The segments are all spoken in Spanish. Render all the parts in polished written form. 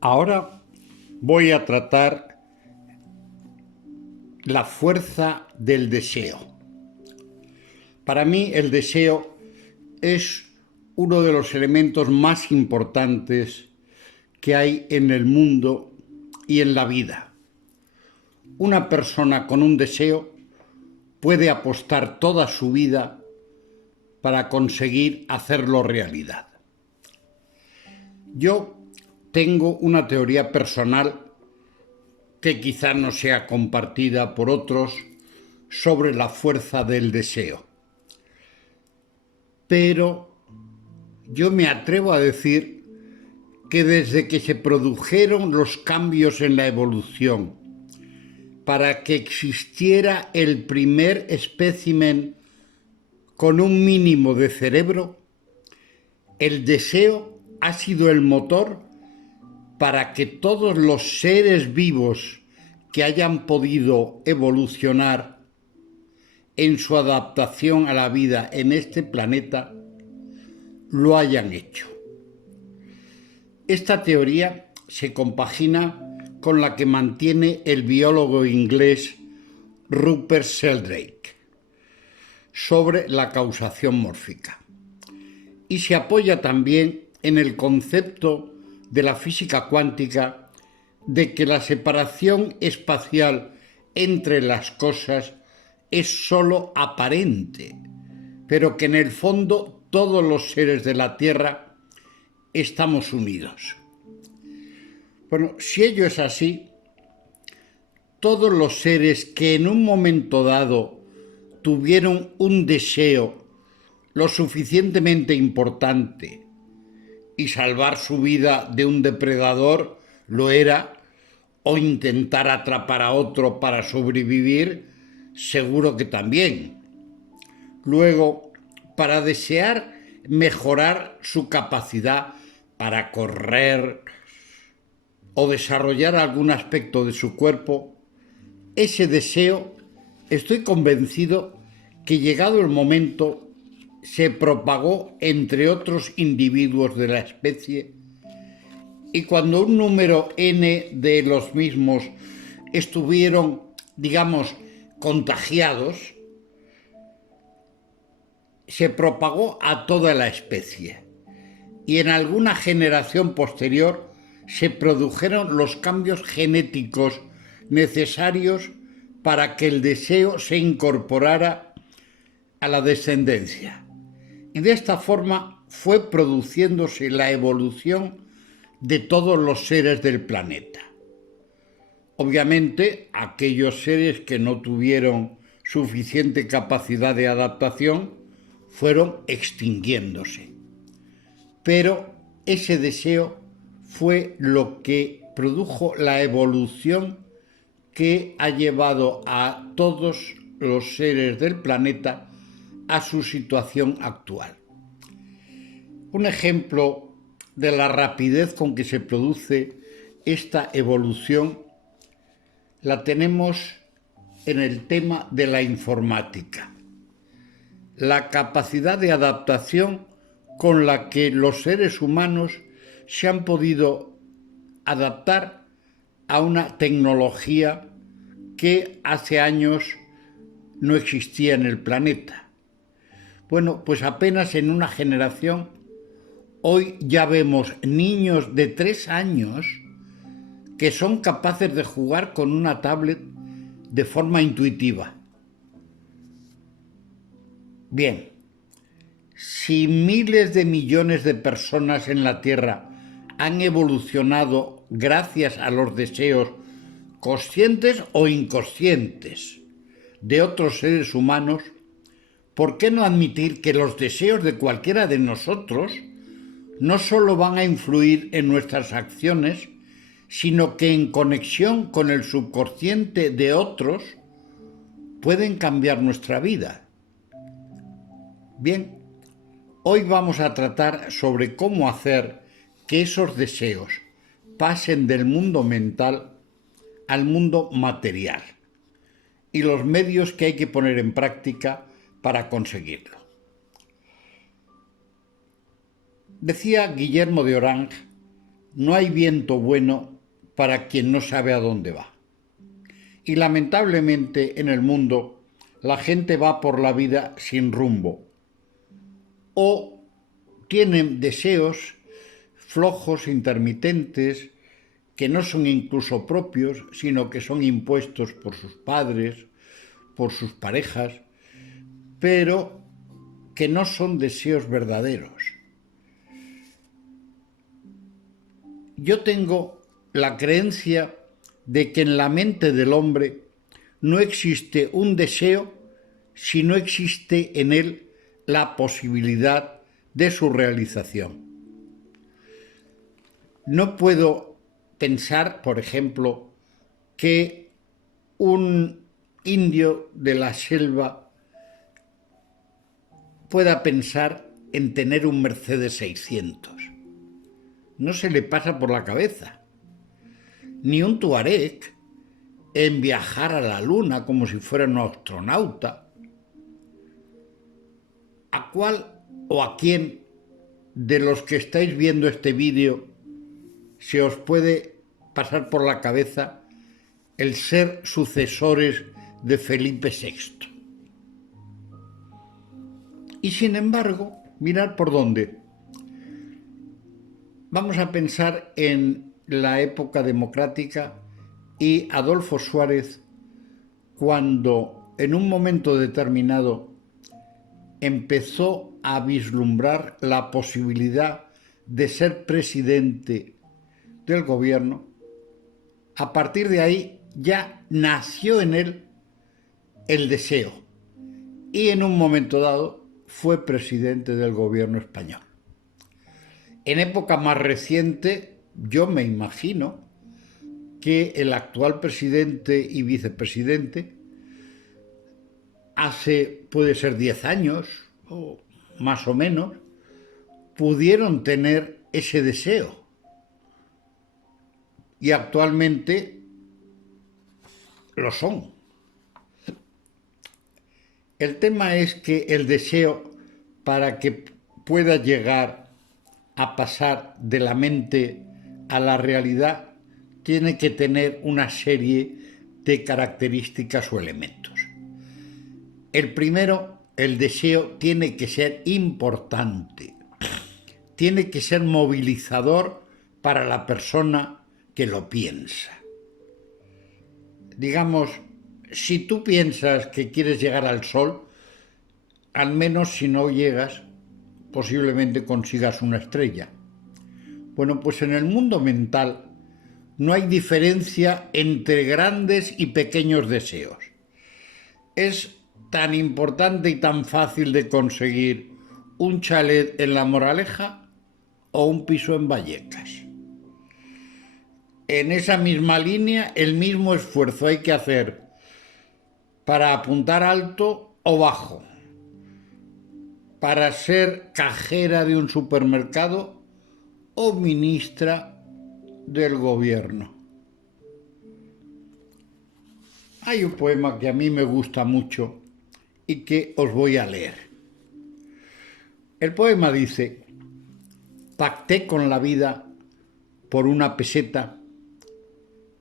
Ahora voy a tratar la fuerza del deseo. Para mí el deseo es uno de los elementos más importantes que hay en el mundo y en la vida. Una persona con un deseo puede apostar toda su vida para conseguir hacerlo realidad. Yo tengo una teoría personal que quizá no sea compartida por otros sobre la fuerza del deseo. Pero yo me atrevo a decir que desde que se produjeron los cambios en la evolución para que existiera el primer espécimen con un mínimo de cerebro, el deseo ha sido el motor para que todos los seres vivos que hayan podido evolucionar en su adaptación a la vida en este planeta lo hayan hecho. Esta teoría se compagina con la que mantiene el biólogo inglés Rupert Sheldrake sobre la causación mórfica y se apoya también en el concepto de la física cuántica de que la separación espacial entre las cosas es sólo aparente, pero que en el fondo todos los seres de la Tierra estamos unidos. Bueno, si ello es así, todos los seres que en un momento dado tuvieron un deseo lo suficientemente importante y salvar su vida de un depredador lo era, o intentar atrapar a otro para sobrevivir, seguro que también. Luego, para desear mejorar su capacidad para correr o desarrollar algún aspecto de su cuerpo, ese deseo, estoy convencido que llegado el momento se propagó entre otros individuos de la especie, y cuando un número n de los mismos estuvieron, digamos, contagiados, se propagó a toda la especie. Y en alguna generación posterior se produjeron los cambios genéticos necesarios para que el deseo se incorporara a la descendencia. Y de esta forma fue produciéndose la evolución de todos los seres del planeta. Obviamente, aquellos seres que no tuvieron suficiente capacidad de adaptación fueron extinguiéndose. Pero ese deseo fue lo que produjo la evolución que ha llevado a todos los seres del planeta a su situación actual. Un ejemplo de la rapidez con que se produce esta evolución la tenemos en el tema de la informática. La capacidad de adaptación con la que los seres humanos se han podido adaptar a una tecnología que hace años no existía en el planeta. Bueno, pues apenas en una generación, hoy ya vemos niños de 3 años que son capaces de jugar con una tablet de forma intuitiva. Bien, si miles de millones de personas en la Tierra han evolucionado gracias a los deseos conscientes o inconscientes de otros seres humanos, ¿por qué no admitir que los deseos de cualquiera de nosotros no solo van a influir en nuestras acciones, sino que en conexión con el subconsciente de otros pueden cambiar nuestra vida? Bien, hoy vamos a tratar sobre cómo hacer que esos deseos pasen del mundo mental al mundo material y los medios que hay que poner en práctica para conseguirlo. Decía Guillermo de Orange, no hay viento bueno para quien no sabe a dónde va. Y lamentablemente en el mundo la gente va por la vida sin rumbo o tienen deseos flojos, intermitentes, que no son incluso propios, sino que son impuestos por sus padres, por sus parejas, pero que no son deseos verdaderos. Yo tengo la creencia de que en la mente del hombre no existe un deseo si no existe en él la posibilidad de su realización. No puedo pensar, por ejemplo, que un indio de la selva pueda pensar en tener un Mercedes 600. No se le pasa por la cabeza. Ni un tuareg en viajar a la luna como si fuera un astronauta. ¿A cuál o a quién de los que estáis viendo este vídeo se os puede pasar por la cabeza el ser sucesores de Felipe VI? Y sin embargo, mirad por dónde. Vamos a pensar en la época democrática y Adolfo Suárez, cuando en un momento determinado empezó a vislumbrar la posibilidad de ser presidente del gobierno. A partir de ahí ya nació en él el deseo y en un momento dado fue presidente del gobierno español. En época más reciente, yo me imagino que el actual presidente y vicepresidente, puede ser 10 años o más o menos, pudieron tener ese deseo. Y actualmente lo son. El tema es que el deseo, para que pueda llegar a pasar de la mente a la realidad, tiene que tener una serie de características o elementos. El primero, el deseo tiene que ser importante, tiene que ser movilizador para la persona que lo piensa. Digamos, si tú piensas que quieres llegar al sol, al menos si no llegas, posiblemente consigas una estrella. Bueno, pues en el mundo mental no hay diferencia entre grandes y pequeños deseos. Es tan importante y tan fácil de conseguir un chalet en La Moraleja o un piso en Vallecas. En esa misma línea, el mismo esfuerzo hay que hacer para apuntar alto o bajo, para ser cajera de un supermercado o ministra del gobierno. Hay un poema que a mí me gusta mucho y que os voy a leer. El poema dice: pacté con la vida por una peseta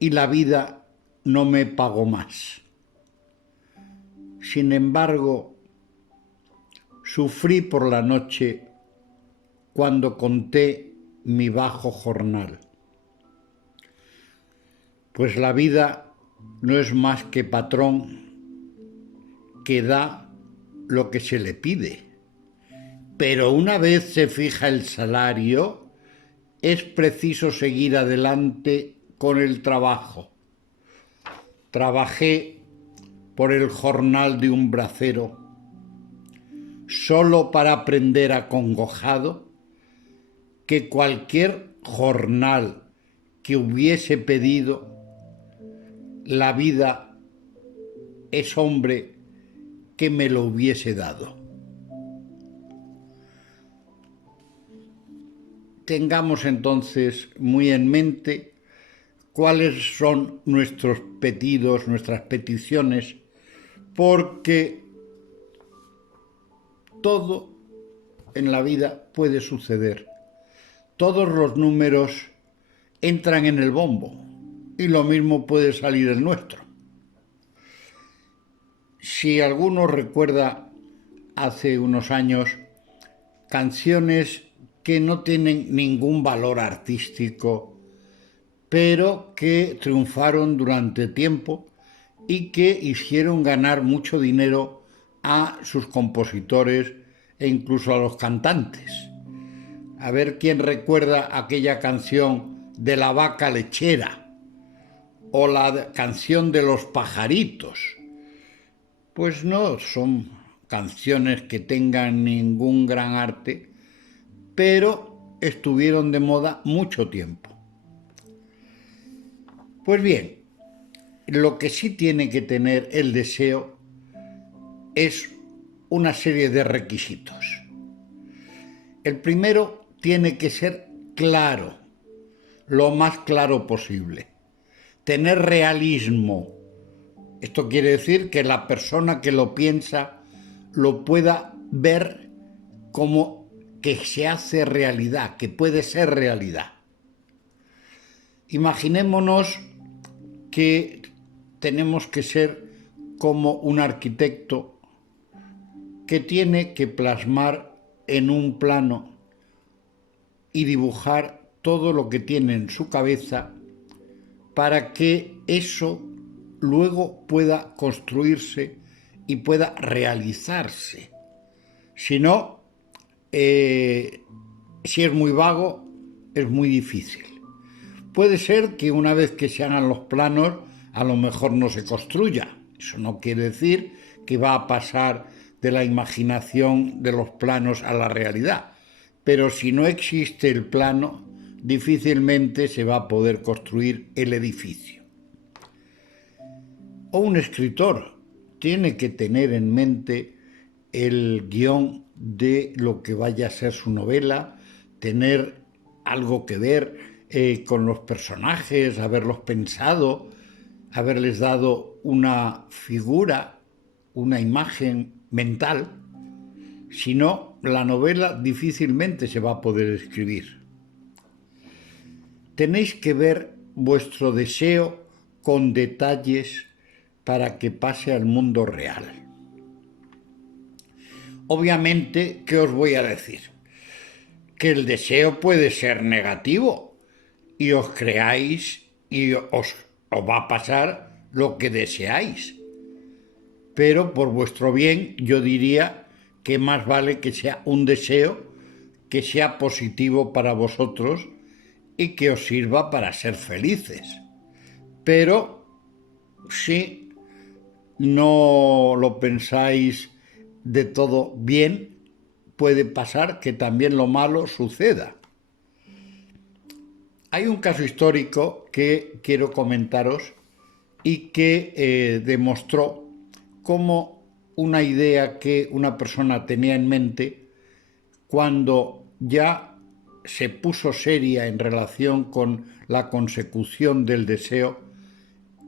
y la vida no me pagó más. Sin embargo, sufrí por la noche cuando conté mi bajo jornal. Pues la vida no es más que patrón que da lo que se le pide. Pero una vez se fija el salario, es preciso seguir adelante con el trabajo. Trabajé por el jornal de un bracero, solo para aprender acongojado que cualquier jornal que hubiese pedido, la vida es hombre que me lo hubiese dado. Tengamos entonces muy en mente cuáles son nuestros pedidos, nuestras peticiones, porque todo en la vida puede suceder. Todos los números entran en el bombo y lo mismo puede salir el nuestro. Si alguno recuerda hace unos años canciones que no tienen ningún valor artístico, pero que triunfaron durante tiempo y que hicieron ganar mucho dinero a sus compositores e incluso a los cantantes. A ver quién recuerda aquella canción de la vaca lechera o la canción de los pajaritos. Pues no son canciones que tengan ningún gran arte, pero estuvieron de moda mucho tiempo. Pues bien, lo que sí tiene que tener el deseo es una serie de requisitos. El primero tiene que ser claro, lo más claro posible. Tener realismo. Esto quiere decir que la persona que lo piensa lo pueda ver como que se hace realidad, que puede ser realidad. Imaginémonos que tenemos que ser como un arquitecto que tiene que plasmar en un plano y dibujar todo lo que tiene en su cabeza para que eso luego pueda construirse y pueda realizarse. Si no, si es muy vago, es muy difícil. Puede ser que una vez que se hagan los planos, a lo mejor no se construya. Eso no quiere decir que va a pasar de la imaginación de los planos a la realidad. Pero si no existe el plano, difícilmente se va a poder construir el edificio. O un escritor tiene que tener en mente el guión de lo que vaya a ser su novela, tener algo que ver con los personajes, haberlos pensado, haberles dado una figura, una imagen mental. Si no, la novela difícilmente se va a poder escribir. Tenéis que ver vuestro deseo con detalles para que pase al mundo real. Obviamente, ¿qué os voy a decir? Que el deseo puede ser negativo y os creáis y os va a pasar lo que deseáis. Pero por vuestro bien yo diría que más vale que sea un deseo que sea positivo para vosotros y que os sirva para ser felices. Pero si no lo pensáis de todo bien, puede pasar que también lo malo suceda. Hay un caso histórico que quiero comentaros y que demostró cómo una idea que una persona tenía en mente, cuando ya se puso seria en relación con la consecución del deseo,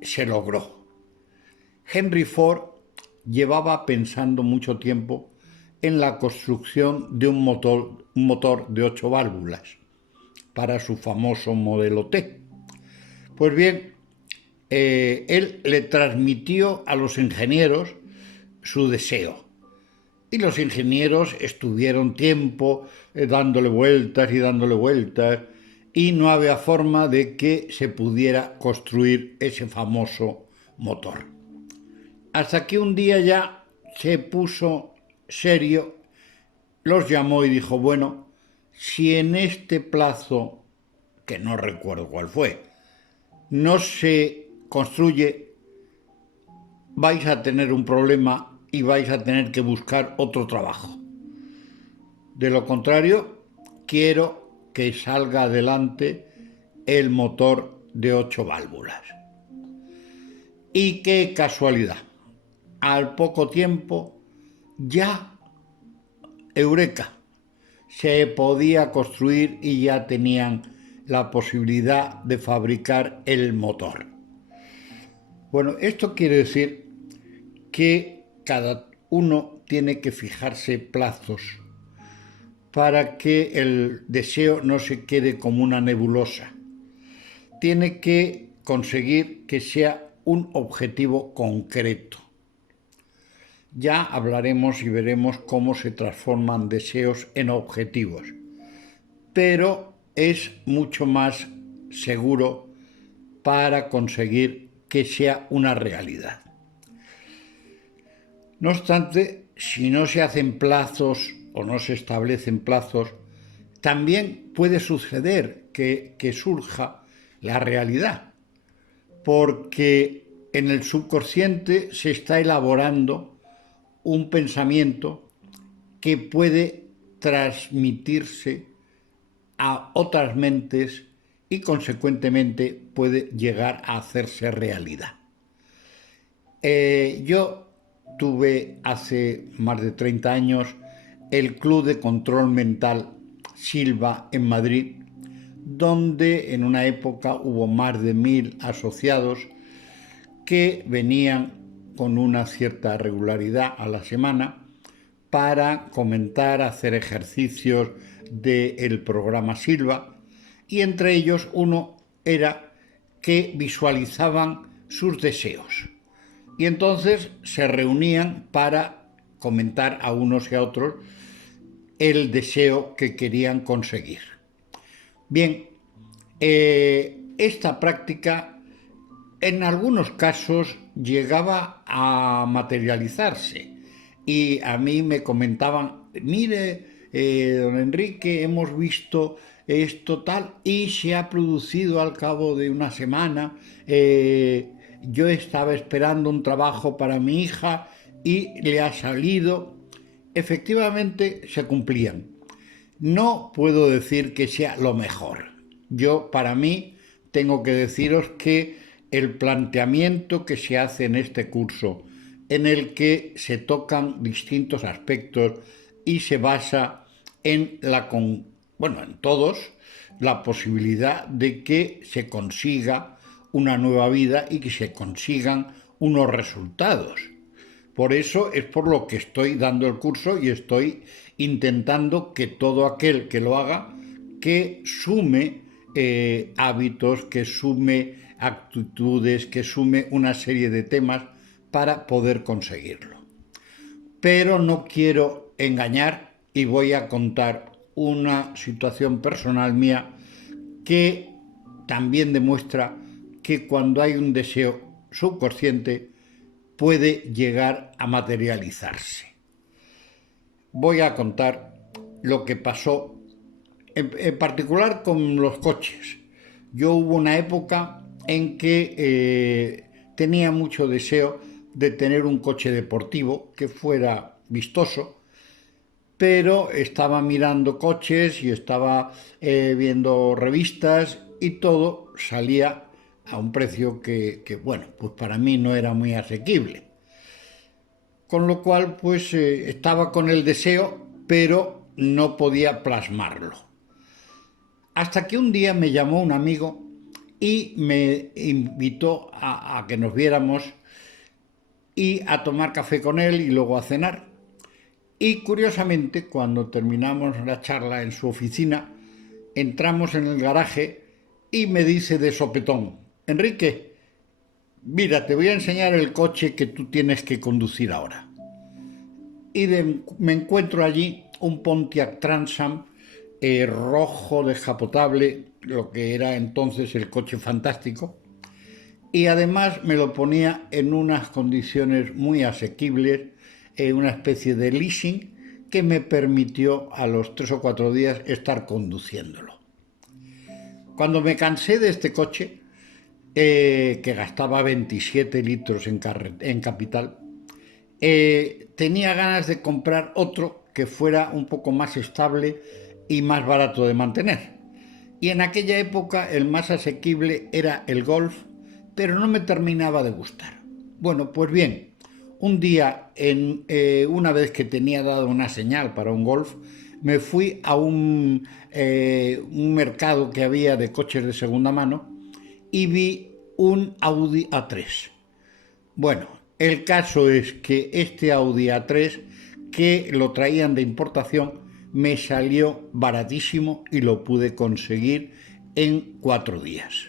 se logró. Henry Ford llevaba pensando mucho tiempo en la construcción de un motor de 8 válvulas para su famoso modelo T. Pues bien, él le transmitió a los ingenieros su deseo. Y los ingenieros estuvieron tiempo dándole vueltas y no había forma de que se pudiera construir ese famoso motor. Hasta que un día ya se puso serio, los llamó y dijo, bueno, si en este plazo, que no recuerdo cuál fue, no se construye, vais a tener un problema y vais a tener que buscar otro trabajo. De lo contrario, quiero que salga adelante el motor de 8 válvulas. Y qué casualidad, al poco tiempo ya, eureka, se podía construir y ya tenían la posibilidad de fabricar el motor. Bueno, esto quiere decir que cada uno tiene que fijarse plazos para que el deseo no se quede como una nebulosa. tiene que conseguir que sea un objetivo concreto. Ya hablaremos y veremos cómo se transforman deseos en objetivos, pero es mucho más seguro para conseguir que sea una realidad. No obstante, si no se hacen plazos o no se establecen plazos, también puede suceder que surja la realidad, porque en el subconsciente se está elaborando un pensamiento que puede transmitirse a otras mentes y consecuentemente puede llegar a hacerse realidad. Yo tuve hace más de 30 años el Club de Control Mental Silva en Madrid, donde en una época hubo más de 1000 asociados que venían con una cierta regularidad a la semana para comentar, hacer ejercicios del programa Silva, y entre ellos uno era que visualizaban sus deseos. Y entonces se reunían para comentar a unos y a otros el deseo que querían conseguir. Bien, esta práctica en algunos casos llegaba a materializarse y a mí me comentaban, mire, don Enrique, hemos visto esto tal y se ha producido al cabo de una semana. Yo estaba esperando un trabajo para mi hija y le ha salido. Efectivamente se cumplían. No puedo decir que sea lo mejor. Yo, para mí, tengo que deciros que el planteamiento que se hace en este curso, en el que se tocan distintos aspectos y se basa en en todos, la posibilidad de que se consiga una nueva vida y que se consigan unos resultados. Por eso es por lo que estoy dando el curso y estoy intentando que todo aquel que lo haga, que sume hábitos, que sume actitudes, que sume una serie de temas para poder conseguirlo. Pero no quiero engañar y voy a contar una situación personal mía que también demuestra que cuando hay un deseo subconsciente puede llegar a materializarse. Voy a contar lo que pasó en particular con los coches. Yo hubo una época en que tenía mucho deseo de tener un coche deportivo que fuera vistoso, pero estaba mirando coches y estaba viendo revistas y todo salía a un precio que, bueno, pues para mí no era muy asequible. Con lo cual, pues estaba con el deseo, pero no podía plasmarlo. Hasta que un día me llamó un amigo y me invitó a que nos viéramos y a tomar café con él y luego a cenar. Y curiosamente, cuando terminamos la charla en su oficina, entramos en el garaje y me dice de sopetón: Enrique, mira, te voy a enseñar el coche que tú tienes que conducir ahora. Y me encuentro allí un Pontiac Trans Am rojo descapotable, lo que era entonces el coche fantástico, y además me lo ponía en unas condiciones muy asequibles, una especie de leasing que me permitió a los 3 o 4 días estar conduciéndolo. Cuando me cansé de este coche, que gastaba 27 litros en capital, tenía ganas de comprar otro que fuera un poco más estable y más barato de mantener. Y en aquella época el más asequible era el Golf, pero no me terminaba de gustar. Bueno, pues bien, un día, una vez que tenía dado una señal para un Golf, me fui a un mercado que había de coches de segunda mano y vi un Audi A3. Bueno, el caso es que este Audi A3, que lo traían de importación, me salió baratísimo y lo pude conseguir en 4 días.